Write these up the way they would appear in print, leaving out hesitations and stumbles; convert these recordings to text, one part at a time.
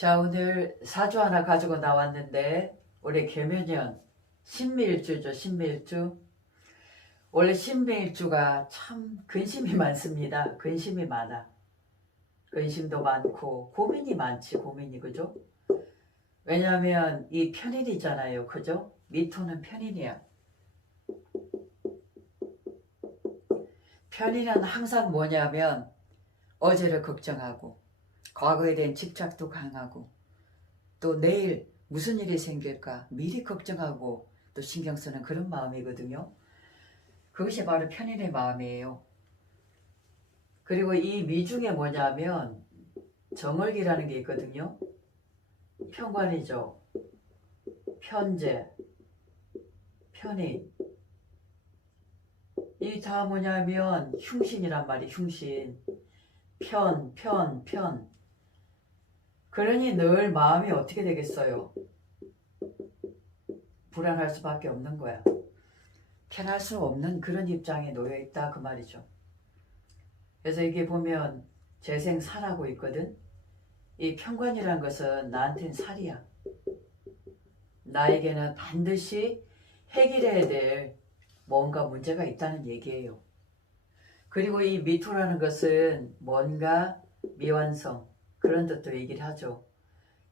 자, 오늘 사주 하나 가지고 나왔는데 올해 개묘년 신미일주죠. 신미일주. 원래 신미일주가 참 근심이 많습니다. 근심이 많아. 근심도 많고 고민이 많지. 고민이, 그죠? 왜냐하면 이 편인이잖아요. 그죠? 미토는 편인이야. 편인은 항상 뭐냐면 어제를 걱정하고 과거에 대한 집착도 강하고 또 내일 무슨 일이 생길까 미리 걱정하고 또 신경 쓰는 그런 마음이거든요. 그것이 바로 편인의 마음이에요. 그리고 이 미중에 뭐냐면 정월기라는 게 있거든요. 편관이죠. 편재, 편인. 이 다 뭐냐면 흉신이란 말이에요. 흉신. 편. 그러니 늘 마음이 어떻게 되겠어요? 불안할 수밖에 없는 거야. 편할 수 없는 그런 입장에 놓여 있다 그 말이죠. 그래서 이게 보면 재생 살하고 있거든. 이 편관이란 것은 나한테는 살이야. 나에게는 반드시 해결해야 될 뭔가 문제가 있다는 얘기예요. 그리고 이 미토라는 것은 뭔가 미완성 그런 뜻도 얘기를 하죠.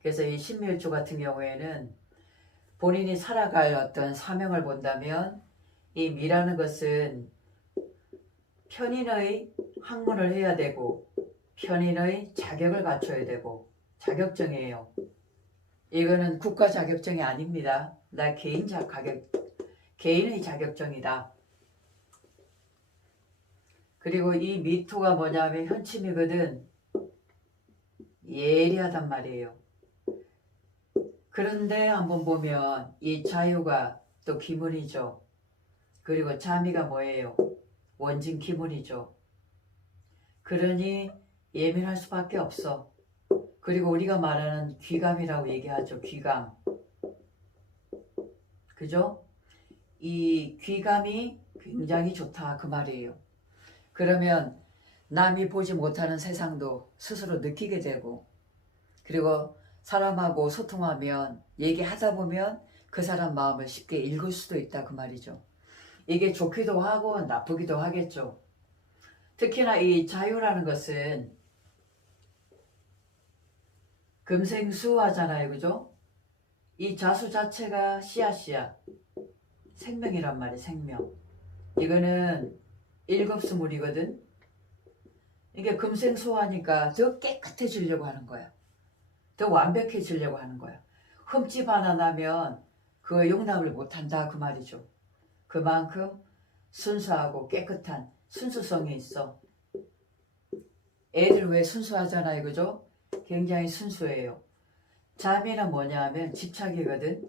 그래서 이 신묘일주 같은 경우에는 본인이 살아갈 어떤 사명을 본다면 이 미라는 것은 편인의 학문을 해야 되고 편인의 자격을 갖춰야 되고 자격증이에요. 이거는 국가 자격증이 아닙니다. 나 개인의 자격증이다. 그리고 이 미토가 뭐냐면 현침이거든. 예리하단 말이에요. 그런데 한번 보면 이 자유가 또 기문이죠. 그리고 자미가 뭐예요? 원진 기문이죠. 그러니 예민할 수밖에 없어. 그리고 우리가 말하는 귀감이라고 얘기하죠. 귀감. 그죠? 이 귀감이 굉장히 좋다 그 말이에요. 그러면 남이 보지 못하는 세상도 스스로 느끼게 되고 그리고 사람하고 소통하면 얘기하다 보면 그 사람 마음을 쉽게 읽을 수도 있다 그 말이죠. 이게 좋기도 하고 나쁘기도 하겠죠. 특히나 이 자유라는 것은 금생수하잖아요. 그죠? 이 자수 자체가 씨앗이야. 생명이란 말이야. 생명. 이거는 일급수물이거든. 이게 금생수하니까 더 깨끗해지려고 하는 거야. 더 완벽해지려고 하는 거야. 흠집 하나 나면 그거 용납을 못한다 그 말이죠. 그만큼 순수하고 깨끗한 순수성이 있어. 애들 왜 순수하잖아요. 그죠? 굉장히 순수해요. 자비는 뭐냐 하면 집착이거든.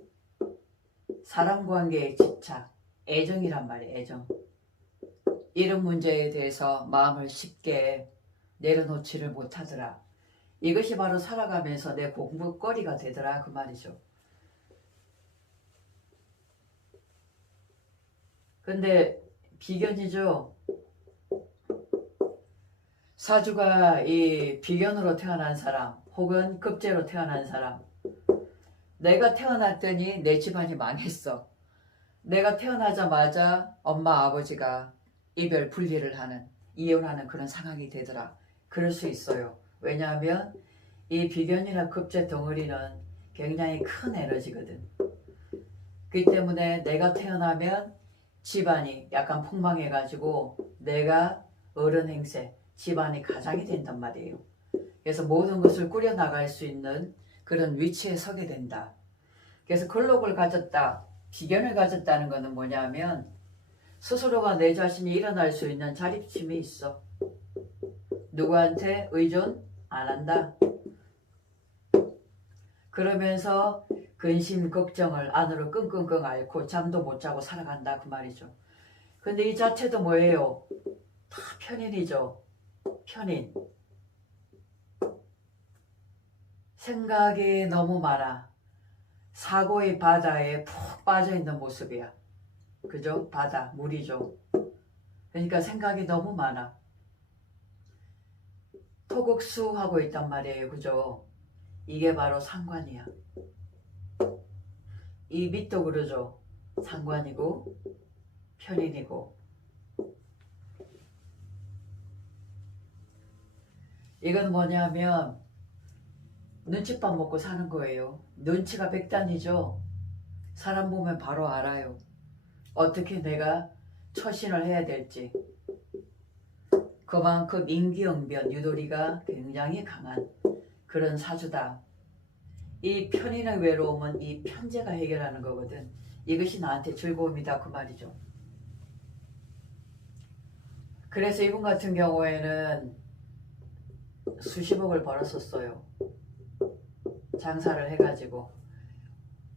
사람관계의 집착, 애정이란 말이에요. 애정. 이런 문제에 대해서 마음을 쉽게 내려놓지를 못하더라. 이것이 바로 살아가면서 내 공부거리가 되더라 그 말이죠. 근데 비견이죠. 사주가 이 비견으로 태어난 사람 혹은 급제로 태어난 사람, 내가 태어났더니 내 집안이 망했어. 내가 태어나자마자 엄마 아버지가 이별 분리를 하는 이혼하는 그런 상황이 되더라. 그럴 수 있어요. 왜냐하면 이 비견이나 급제 덩어리는 굉장히 큰 에너지거든. 그렇기 때문에 내가 태어나면 집안이 약간 폭망해가지고 내가 어른 행세, 집안이 가장이 된단 말이에요. 그래서 모든 것을 꾸려나갈 수 있는 그런 위치에 서게 된다. 그래서 근록을 가졌다, 비견을 가졌다는 것은 뭐냐면 스스로가 내 자신이 일어날 수 있는 자립심이 있어. 누구한테 의존 안 한다. 그러면서 근심 걱정을 안으로 끙끙끙 앓고 잠도 못 자고 살아간다 그 말이죠. 근데 이 자체도 뭐예요? 다 편인이죠. 편인. 생각이 너무 많아. 사고의 바다에 푹 빠져있는 모습이야. 그죠? 바다, 물이죠. 그러니까 생각이 너무 많아. 토국수하고 있단 말이에요. 그죠? 이게 바로 상관이야. 이 밑도 그러죠. 상관이고 편인이고. 이건 뭐냐면 눈칫밥 먹고 사는 거예요. 눈치가 백단이죠. 사람 보면 바로 알아요. 어떻게 내가 처신을 해야 될지. 그만큼 임기응변 유도리가 굉장히 강한 그런 사주다. 이 편인의 외로움은 이 편재가 해결하는 거거든. 이것이 나한테 즐거움이다 그 말이죠. 그래서 이분 같은 경우에는 수십억을 벌었었어요. 장사를 해가지고.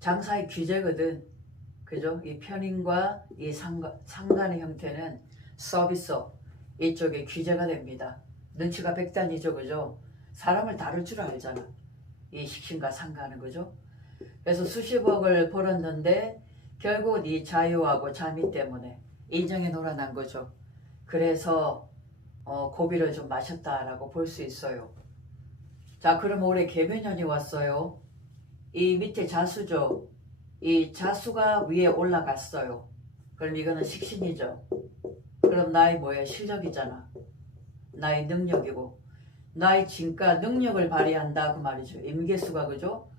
장사의 귀재거든. 그죠? 이 편인과 이 상관의 형태는 서비스업 이쪽에 귀재가 됩니다. 눈치가 백단이죠. 그죠? 사람을 다룰 줄 알잖아. 이 식신과 상관은. 그죠? 그래서 수십억을 벌었는데 결국 이 자유하고 자미 때문에 인정에 놀아난 거죠. 그래서 고비를 좀 마셨다라고 볼 수 있어요. 자, 그럼 올해 개묘년이 왔어요. 이 밑에 자수죠. 이 자수가 위에 올라갔어요. 그럼 이거는 식신이죠. 그럼 나의 뭐야? 실력이잖아. 나의 능력이고 나의 진가 능력을 발휘한다 그 말이죠. 임계수가. 그죠?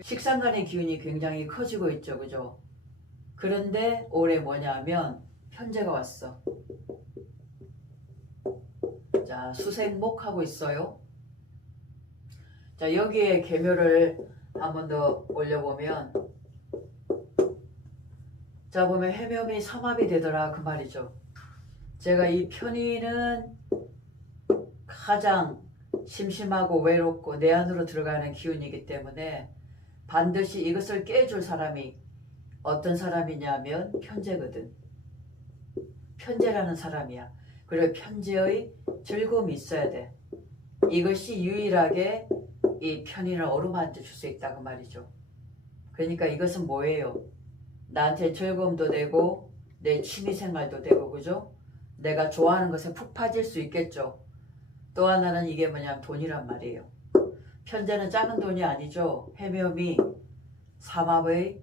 식상간의 기운이 굉장히 커지고 있죠. 그죠? 그런데 올해 뭐냐면 편재가 왔어. 자, 수생목하고 있어요. 자, 여기에 계묘를 한 번 더 올려보면, 자, 보면 해묘이 삼합이 되더라 그 말이죠. 제가 이 편인은 가장 심심하고 외롭고 내 안으로 들어가는 기운이기 때문에 반드시 이것을 깨줄 사람이 어떤 사람이냐면 편재거든. 편재라는 사람이야. 그리고 편재의 즐거움이 있어야 돼. 이것이 유일하게 이 편인을 어루만져 줄 수 있다 그 말이죠. 그러니까 이것은 뭐예요? 나한테 즐거움도 되고 내 취미생활도 되고. 그죠? 내가 좋아하는 것에 푹 빠질 수 있겠죠. 또 하나는 이게 뭐냐면 돈이란 말이에요. 편재는 작은 돈이 아니죠. 해묘미 삼합의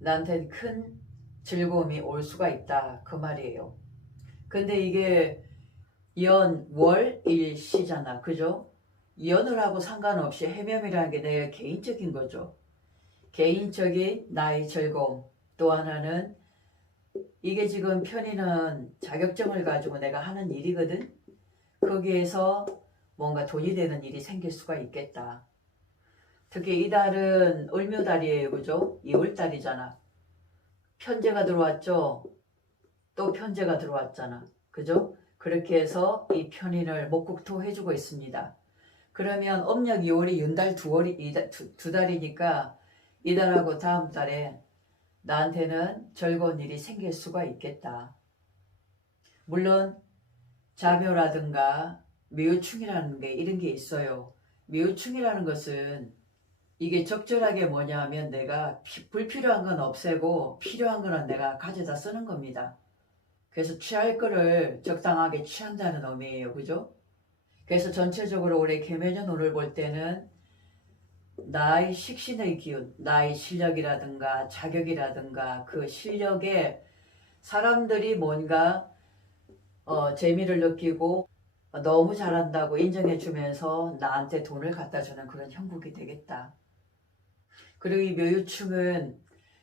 나한테는 큰 즐거움이 올 수가 있다 그 말이에요. 근데 이게 연, 월, 일, 시잖아. 그죠? 연을하고 상관없이 해묘이라는 게 내 개인적인 거죠. 개인적인 나의 즐거움. 또 하나는 이게 지금 편인은 자격증을 가지고 내가 하는 일이거든. 거기에서 뭔가 돈이 되는 일이 생길 수가 있겠다. 특히 이달은 을묘달이에요. 그죠? 2월달이잖아. 편재가 들어왔죠. 또 편재가 들어왔잖아. 그죠? 그렇게 해서 이 편인을 목국토 해주고 있습니다. 그러면 음력 2월이 윤달 두 달이니까 이달하고 다음 달에 나한테는 즐거운 일이 생길 수가 있겠다. 물론 자묘라든가 묘충이라는 게 이런 게 있어요. 묘충이라는 것은 이게 적절하게 뭐냐 하면 내가 불필요한 건 없애고 필요한 거는 내가 가져다 쓰는 겁니다. 그래서 취할 거를 적당하게 취한다는 의미예요. 그죠? 그래서 전체적으로 올해 개묘년호를 볼 때는 나의 식신의 기운, 나의 실력이라든가 자격이라든가 그 실력에 사람들이 뭔가 재미를 느끼고 너무 잘한다고 인정해주면서 나한테 돈을 갖다 주는 그런 형국이 되겠다. 그리고 이 묘유충은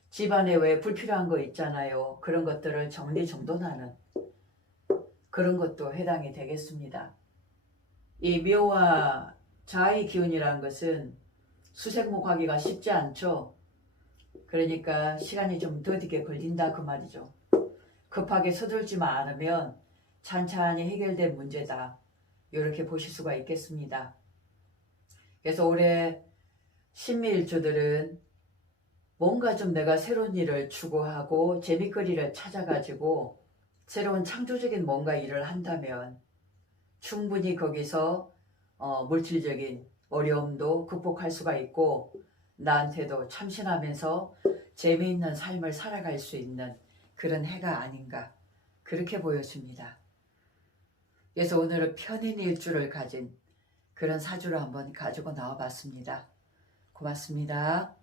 집안에 왜 불필요한 거 있잖아요. 그런 것들을 정리정돈하는 그런 것도 해당이 되겠습니다. 이 묘와 자의 기운이라는 것은 수색목하기가 쉽지 않죠. 그러니까 시간이 좀 더디게 걸린다 그 말이죠. 급하게 서둘지만 않으면 찬찬히 해결된 문제다. 이렇게 보실 수가 있겠습니다. 그래서 올해 신미일주들은 뭔가 좀 내가 새로운 일을 추구하고 재미거리를 찾아가지고 새로운 창조적인 뭔가 일을 한다면 충분히 거기서 물질적인 어려움도 극복할 수가 있고 나한테도 참신하면서 재미있는 삶을 살아갈 수 있는 그런 해가 아닌가 그렇게 보여집니다. 그래서 오늘은 편인 일주를 가진 그런 사주를 한번 가지고 나와 봤습니다. 고맙습니다.